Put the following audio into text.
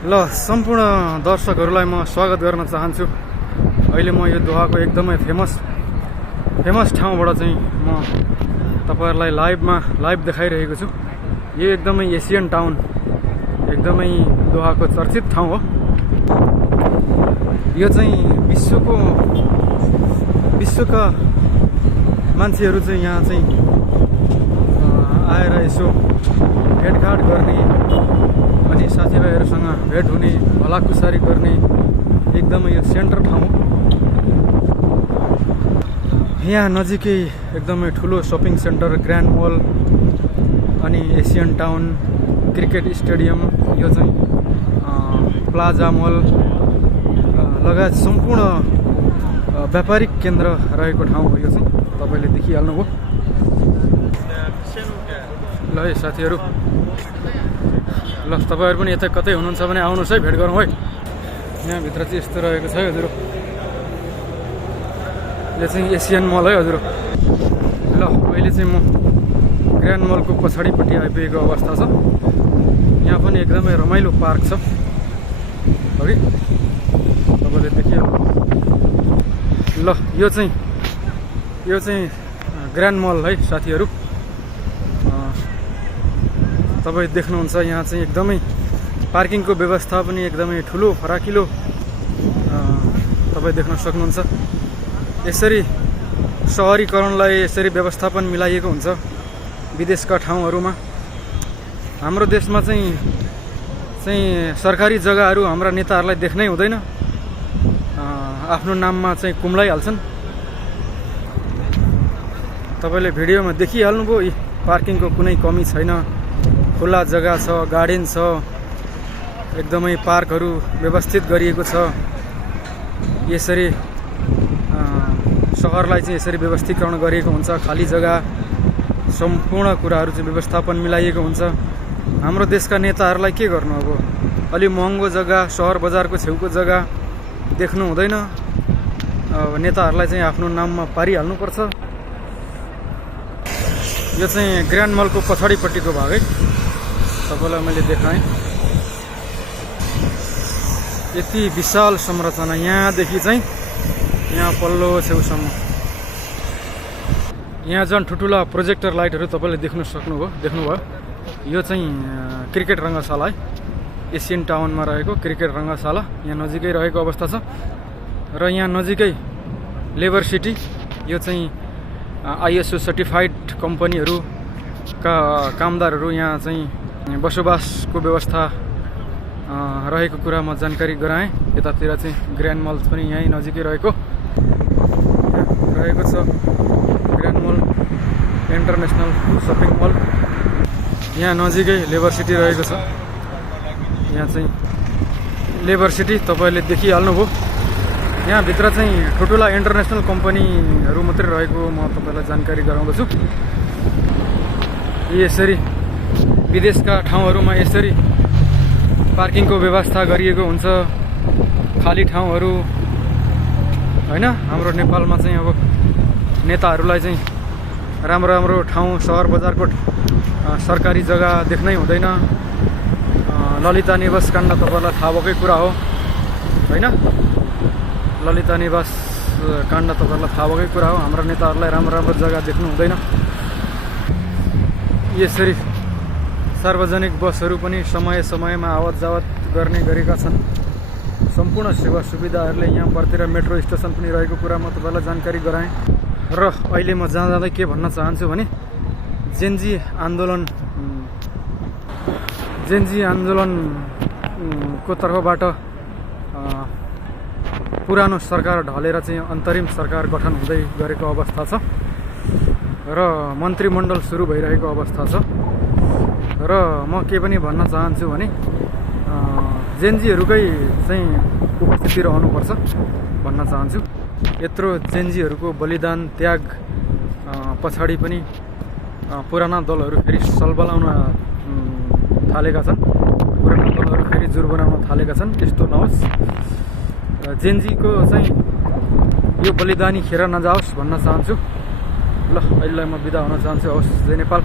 ल सम्पूर्ण दर्शकहरूलाई म स्वागत गर्न चाहन्छु। अहिले म यो दोहाको एकदमै फेमस ठाउँबाट चाहिँ म तपाईहरुलाई लाइभ देखाइरहेको छु। यो एकदमै एसियन टाउन, एकदमै दोहाको चर्चित ठाउँ हो। यो चाहिँ विश्वका मान्छेहरू चाहिँ यहाँ चाहिँ आएर यसो भेटघाट गर्ने अनि साथीभाइहरूसँग भेट हुने, भलाकुसारी गर्ने एकदमै यो सेन्टर ठाउँ हो। यहाँ नजिकै एकदमै ठुलो सपिङ सेन्टर, ग्रान्ड मल अनि एसियन टाउन, क्रिकेट स्टेडियम, यो चाहिँ प्लाजा मल लगायत सम्पूर्ण व्यापारिक केन्द्र रहेको ठाउँ हो। यो चाहिँ तपाईले देखिहाल्नुभयो। ल है साथीहरू, ल तपाईहरु पनि यता कतै हुनुहुन्छ भने आउनुहोस् है, भेट गरौँ है। यहाँ भित्र चाहिँ यस्तो रहेको छ है हजुर। यो चाहिँ एसियन मल है हजुर। ल अहिले चाहिँ म ग्रान्ड मलको पछाडिपट्टि आइपुगेको अवस्था छ। यहाँ पनि एकदमै रमाइलो पार्क छ है, तपाईले देखिहाल्नु। ल यो चाहिँ ग्रान्ड मल है साथीहरू। तपाईँ देख्नुहुन्छ यहाँ चाहिँ एकदमै पार्किङको व्यवस्था पनि एकदमै ठुलो फराकिलो तपाईँ देख्न सक्नुहुन्छ। यसरी सहरीकरणलाई यसरी व्यवस्थापन मिलाइएको हुन्छ विदेशका ठाउँहरूमा। हाम्रो देशमा चाहिँ सरकारी जग्गाहरू हाम्रा नेताहरूलाई देख्नै हुँदैन, आफ्नो नाममा चाहिँ कुम्लाइहाल्छन्। तपाईले भिडियोमा देखिहाल्नुभयो, यी पार्किङको कुनै कमी छैन, खुला जग्गा छ, गार्डन छ, एकदमै पार्कहरू व्यवस्थित गरिएको छ। यसरी सहरलाई चाहिँ यसरी व्यवस्थीकरण गरिएको हुन्छ। खाली जग्गा, सम्पूर्ण कुराहरू चाहिँ व्यवस्थापन मिलाइएको हुन्छ। हाम्रो देशका नेताहरूलाई के गर्नु, अब अलि महँगो जग्गा, सहर बजारको छेउको जग्गा देख्नु हुँदैन। अब नेताहरूलाई चाहिँ आफ्नो नाममा पारिहाल्नुपर्छ। यो चाहिँ ग्रान्ड मलको पछाडिपट्टिको भाग है, तपाईलाई मैले देखाएँ। यति विशाल संरचना, यहाँदेखि चाहिँ यहाँ पल्लो छेउसम्म। यहाँ झन् ठुल्ठुला प्रोजेक्टर लाइटहरू तपाईँले देख्नुभयो। यो चाहिँ क्रिकेट रङ्गशाला है, एसियन टाउनमा रहेको क्रिकेट रङ्गशाला यहाँ नजिकै रहेको अवस्था छ। र यहाँ नजिकै लेबर सिटी, यो चाहिँ ISO सर्टिफाइड कम्पनीहरूका कामदारहरू यहाँ चाहिँ बसोबासको व्यवस्था रहेको कुरा म जानकारी गराएँ। यतातिर चाहिँ ग्रान्ड मल पनि यहीँ नजिकै रहेको छ। ग्रान्ड मल इन्टरनेसनल सपिङ मल, यहाँ नजिकै लेबर सिटी रहेको छ। यहाँ चाहिँ लेबर सिटी तपाईले देखिहाल्नुभयो। यहाँभित्र चाहिँ ठुल्ठुला इन्टरनेसनल कम्पनीहरू मात्रै रहेको म तपाईँलाई जानकारी गराउँदछु। यसरी विदेशका ठाउँहरूमा यसरी पार्किङको व्यवस्था गरिएको हुन्छ, खाली ठाउँहरू होइन। हाम्रो नेपालमा चाहिँ अब नेताहरूलाई चाहिँ राम्रो ठाउँ, सहर बजारको सरकारी जग्गा देख्नै हुँदैन। ललिता निवास काण्ड तपाईँलाई थाहा भएकै कुरा हो होइन। ललिता निवास काण्ड तपाईँलाई थाहा भएकै कुरा हो। हाम्रा नेताहरूलाई राम्रो जग्गा देख्नु हुँदैन। यसरी सार्वजनिक बसहरू पनि समयमा आवत जावत गर्ने गरेका छन्। सम्पूर्ण सेवा सुविधाहरूले यहाँ परतिर मेट्रो स्टेसन पनि रहेको कुरा म तपाईँलाई जानकारी गराएँ। र अहिले म जाँदै के भन्न चाहन्छु भने जेनजी आन्दोलनको तर्फबाट पुरानो सरकार ढलेर चाहिँ अन्तरिम सरकार गठन हुँदै गरेको अवस्था छ र मन्त्रीमण्डल सुरु भइरहेको अवस्था छ। र म के पनि भन्न चाहन्छु भने जेनजीहरूकै चाहिँ उपस्थिति रहनुपर्छ भन्न चाहन्छु। यत्रो जेनजीहरूको बलिदान, त्याग पछाडि पनि पुराना दलहरू फेरि सलबलाउन थालेका छन्, पुराना दलहरू फेरि जोर बनाउन थालेका छन्। त्यस्तो नहोस्, जेनजीको चाहिँ यो बलिदानी खेर नजाओस् भन्न चाहन्छु। ल अहिलेलाई म बिदा हुन चाहन्छु। हवस्, जय नेपाल।